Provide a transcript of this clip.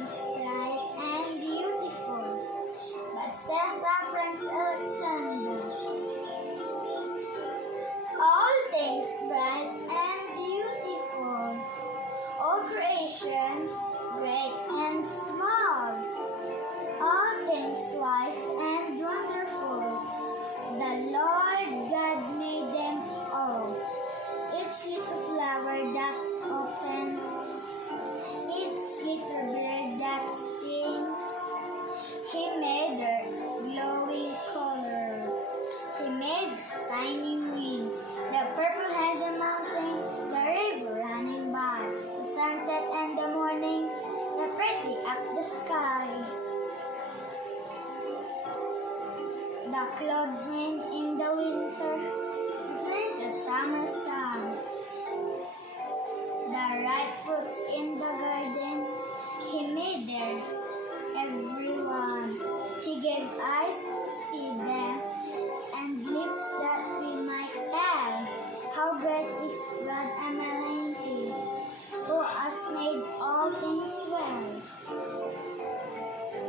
things bright and beautiful by Cesar Franz Alexander. All things bright and beautiful, all creation, great and small, all things wise and wonderful, the Lord God made them all. Each little flower that opens, each little bird that sings, He made earth glowing colors, He made shining wings, the purple and the mountain, the river running by, the sunset and the morning, the pretty up the sky, the cloud wind in the winter, the summer sun, the ripe fruits in the garden, He made there